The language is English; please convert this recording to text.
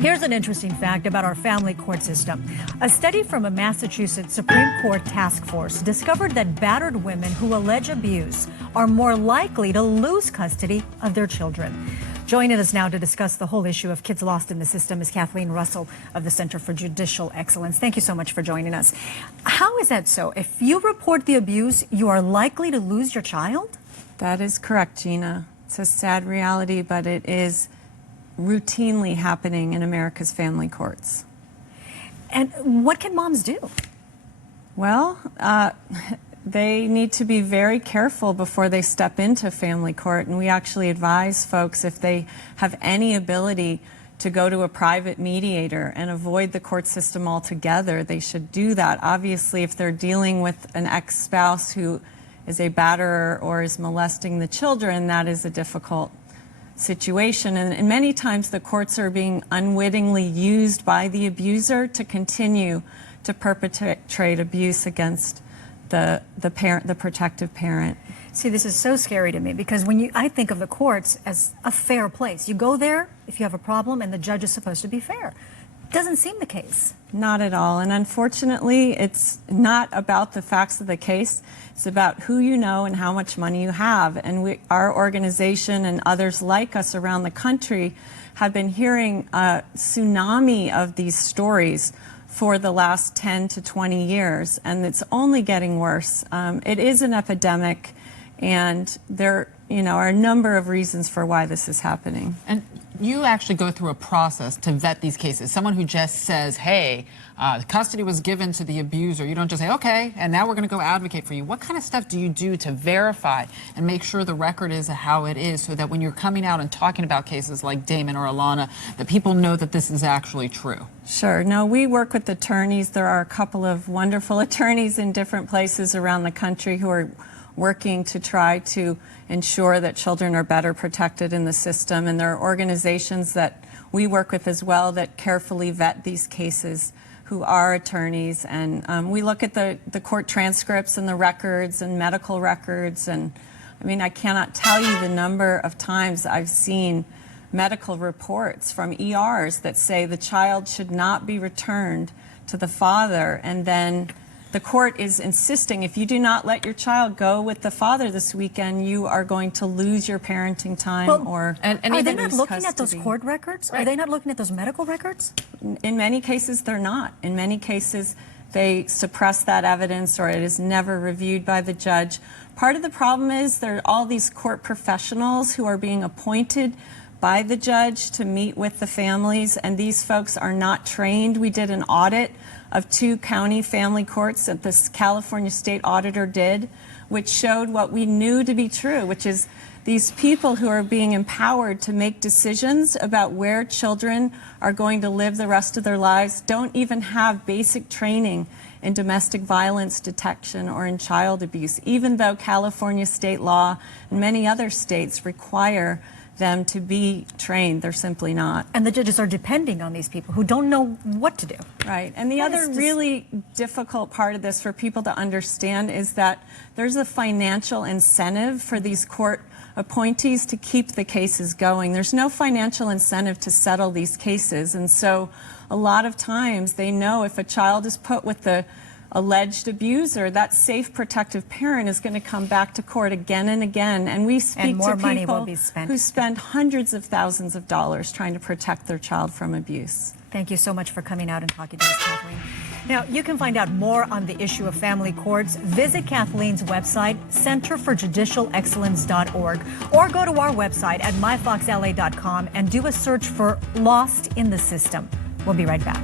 Here's an interesting fact about our family court system. A study from a Massachusetts Supreme Court task force discovered that battered women who allege abuse are more likely to lose custody of their children. Joining us now to discuss the whole issue of kids lost in the system is Kathleen Russell of the Center for Judicial Excellence. Thank you so much for joining us. How is that so? If you report the abuse, you are likely to lose your child? That is correct, Gina. It's a sad reality, but it is routinely happening in America's family courts. And what can moms do? Well, they need to be very careful before they step into family court, and we actually advise folks, if they have any ability to go to a private mediator and avoid the court system altogether, they should do that. Obviously, if they're dealing with an ex-spouse who is a batterer or is molesting the children, that is a difficult situation. And many times the courts are being unwittingly used by the abuser to continue to perpetrate abuse against the parent, the protective parent. See, this is so scary to me because I think of the courts as a fair place. You go there if you have a problem and the judge is supposed to be fair. Doesn't seem the case. Not at all. And unfortunately, it's not about the facts of the case. It's about who you know and how much money you have. And our organization and others like us around the country have been hearing a tsunami of these stories for the last 10 to 20 years. And it's only getting worse. It is an epidemic, and there are a number of reasons for why this is happening. And you actually go through a process to vet these cases. Someone who just says, hey, custody was given to the abuser. You don't just say, okay, and now we're going to go advocate for you. What kind of stuff do you do to verify and make sure the record is how it is, so that when you're coming out and talking about cases like Damon or Alana, that people know that this is actually true? Sure. No, we work with attorneys. There are a couple of wonderful attorneys in different places around the country who are working to try to ensure that children are better protected in the system. And there are organizations that we work with as well that carefully vet these cases, who are attorneys. And we look at the court transcripts and the records and medical records. And I mean, I cannot tell you the number of times I've seen medical reports from ERs that say the child should not be returned to the father, and then the court is insisting, if you do not let your child go with the father this weekend, you are going to lose your parenting time. Are they not looking at those court records? Right. Are they not looking at those medical records? In many cases, they're not. In many cases, they suppress that evidence, or it is never reviewed by the judge. Part of the problem is there are all these court professionals who are being appointed by the judge to meet with the families, and these folks are not trained. We did an audit of 2 county family courts that this California state auditor did, which showed what we knew to be true, which is these people who are being empowered to make decisions about where children are going to live the rest of their lives don't even have basic training in domestic violence detection or in child abuse, even though California state law and many other states require them to be trained. They're simply not. And the judges are depending on these people who don't know what to do. Right. And the other really difficult part of this for people to understand is that there's a financial incentive for these court appointees to keep the cases going. There's no financial incentive to settle these cases. And so a lot of times they know if a child is put with the alleged abuser, that safe protective parent is going to come back to court again and again. And we speak to people who spend hundreds of thousands of dollars trying to protect their child from abuse. Thank you so much for coming out and talking to us, Kathleen. Now, you can find out more on the issue of family courts. Visit Kathleen's website, centerforjudicialexcellence.org, or go to our website at myfoxla.com and do a search for Lost in the System. We'll be right back.